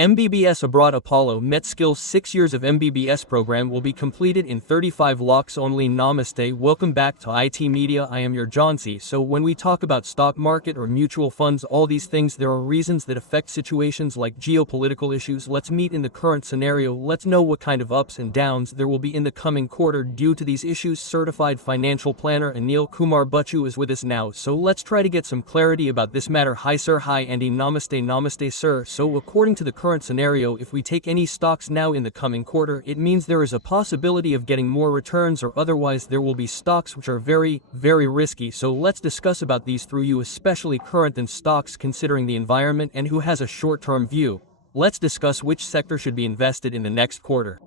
MBBS Abroad Apollo Met Skills 6 years of MBBS program will be completed in 35 lakhs only. Namaste, welcome back to IT Media. I am your Johnsy. So when we talk about stock market or mutual funds, all these things, there are reasons that affect situations like geopolitical issues. Let's meet in the current scenario. Let's know what kind of ups and downs there will be in the coming quarter due to these issues. Certified financial planner Anil Kumar is with us now. So let's try to get some clarity about this matter. Hi sir. Hi Andy. Namaste sir. So according to the current scenario, if we take any stocks now in the coming quarter, it means there is a possibility of getting more returns, or otherwise there will be stocks which are very risky. So let's discuss about these through you, especially current and stocks considering the environment and who has a short-term view. Let's discuss which sector should be invested in the next quarter.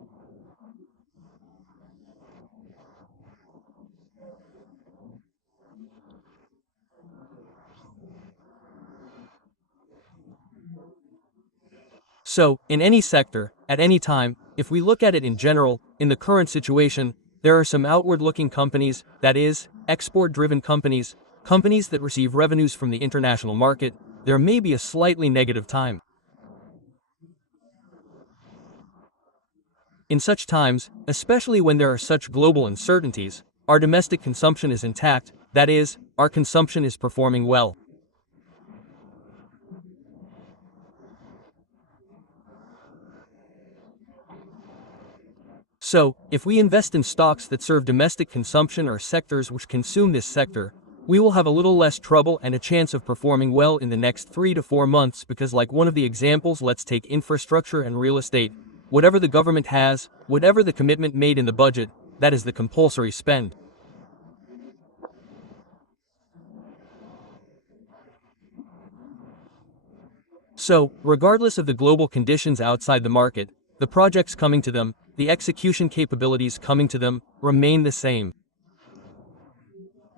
So, in any sector, at any time, if we look at it in general, in the current situation, there are some outward-looking companies, that is, export-driven companies, companies that receive revenues from the international market. There may be a slightly negative time. In such times, especially when there are such global uncertainties, our domestic consumption is intact, that is, our consumption is performing well. So, if we invest in stocks that serve domestic consumption or sectors which consume this sector, we will have a little less trouble and a chance of performing well in the next 3 to 4 months, because like one of the examples, let's take infrastructure and real estate. Whatever the government has, whatever the commitment made in the budget, that is the compulsory spend. So, regardless of the global conditions outside the market, the projects coming to them, the execution capabilities coming to them, remain the same.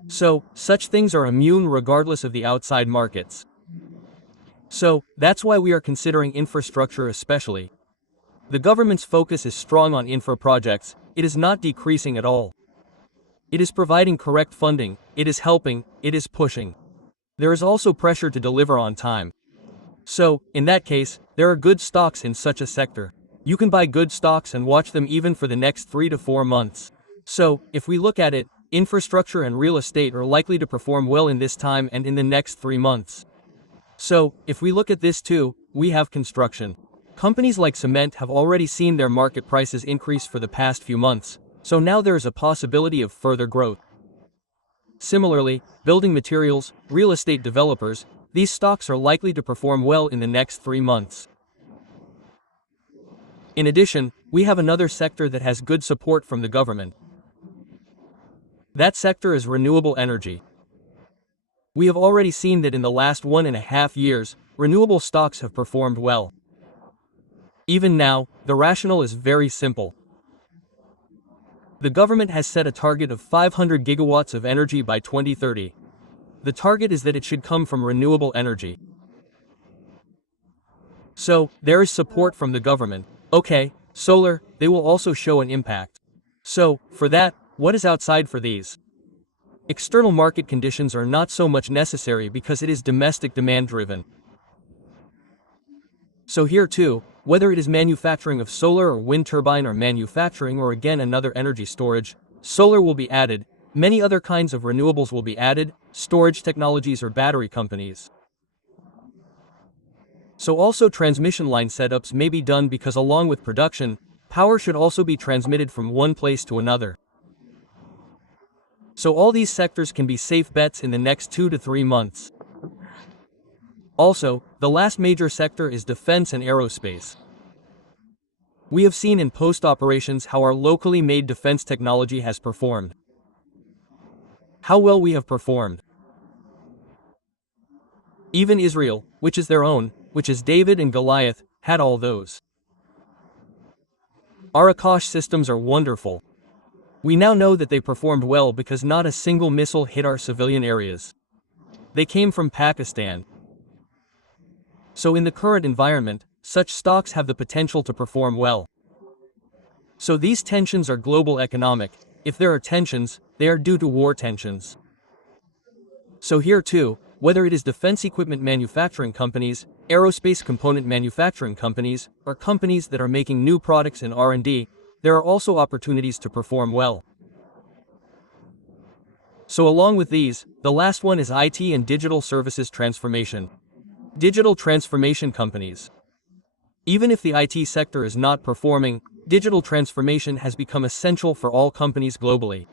So, such things are immune regardless of the outside markets. So, that's why we are considering infrastructure especially. The government's focus is strong on infra projects. It is not decreasing at all. It is providing correct funding, it is helping, it is pushing. There is also pressure to deliver on time. So, in that case, there are good stocks in such a sector. You can buy good stocks and watch them even for the next 3 to 4 months. So, if we look at it, infrastructure and real estate are likely to perform well in this time and in the next 3 months. So, if we look at this too, we have construction. Companies like cement have already seen their market prices increase for the past few months, so now there is a possibility of further growth. Similarly, building materials, real estate developers, these stocks are likely to perform well in the next 3 months. In addition, we have another sector that has good support from the government. That sector is renewable energy. We have already seen that in the last 1.5 years, renewable stocks have performed well. Even now, the rationale is very simple. The government has set a target of 500 gigawatts of energy by 2030. The target is that it should come from renewable energy. So, there is support from the government. Okay, solar, they will also show an impact. So, for that, what is outside for these? External market conditions are not so much necessary because it is domestic demand driven. So here too, whether it is manufacturing of solar or wind turbine or manufacturing or again another energy storage, solar will be added, many other kinds of renewables will be added, storage technologies or battery companies. So also transmission line setups may be done because along with production, power should also be transmitted from one place to another. So all these sectors can be safe bets in the next 2 to 3 months. Also, the last major sector is defense and aerospace. We have seen in post-operations how our locally made defense technology has performed. How well we have performed. Even Israel, which is their own, which is David and Goliath, had all those. Our Akash systems are wonderful. We now know that they performed well because not a single missile hit our civilian areas. They came from Pakistan. So in the current environment, such stocks have the potential to perform well. So these tensions are global economic. If there are tensions, they are due to war tensions. So here too, whether it is defense equipment manufacturing companies, aerospace component manufacturing companies, or companies that are making new products in R&D, there are also opportunities to perform well. So along with these, the last one is IT and digital services transformation. Digital transformation companies. Even if the IT sector is not performing, digital transformation has become essential for all companies globally.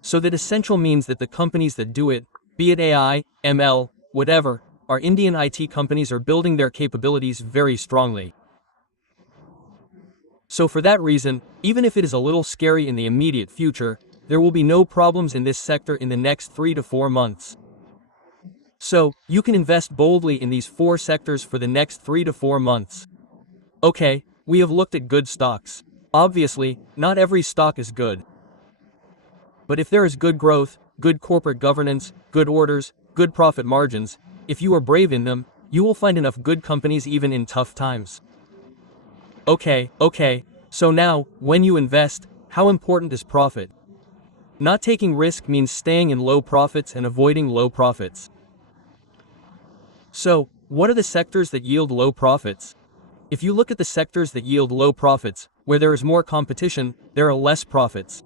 So that essential means that the companies that do it, be it AI, ML, whatever, our Indian IT companies are building their capabilities very strongly. So for that reason, even if it is a little scary in the immediate future, there will be no problems in this sector in the next 3 to 4 months. So, you can invest boldly in these 4 sectors for the next 3 to 4 months. Okay, we have looked at good stocks. Obviously, not every stock is good. But if there is good growth, good corporate governance, good orders, good profit margins, if you are brave in them, you will find enough good companies even in tough times. Okay, so now, when you invest, how important is profit? Not taking risk means staying in low profits and avoiding low profits. So, what are the sectors that yield low profits? If you look at the sectors that yield low profits, where there is more competition, there are less profits.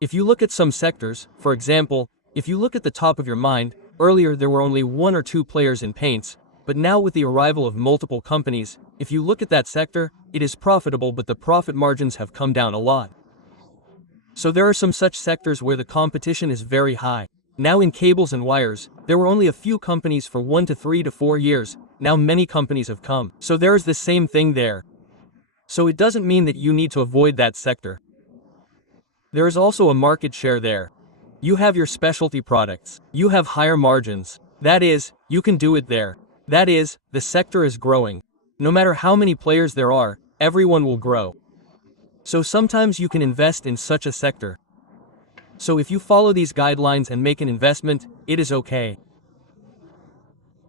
If you look at some sectors, for example, if you look at the top of your mind, earlier there were only 1 or 2 players in paints, but now with the arrival of multiple companies, if you look at that sector, it is profitable but the profit margins have come down a lot. So there are some such sectors where the competition is very high. Now in cables and wires, there were only a few companies for 1 to 3 to 4 years, now many companies have come. So there is the same thing there. So it doesn't mean that you need to avoid that sector. There is also a market share there. You have your specialty products. You have higher margins. That is, you can do it there. That is, the sector is growing. No matter how many players there are, everyone will grow. So sometimes you can invest in such a sector. So if you follow these guidelines and make an investment, it is okay.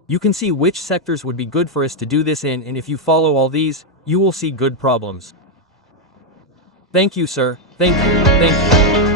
You can see which sectors would be good for us to do this in, and if you follow all these, you will see good problems. Thank you, sir. Thank you.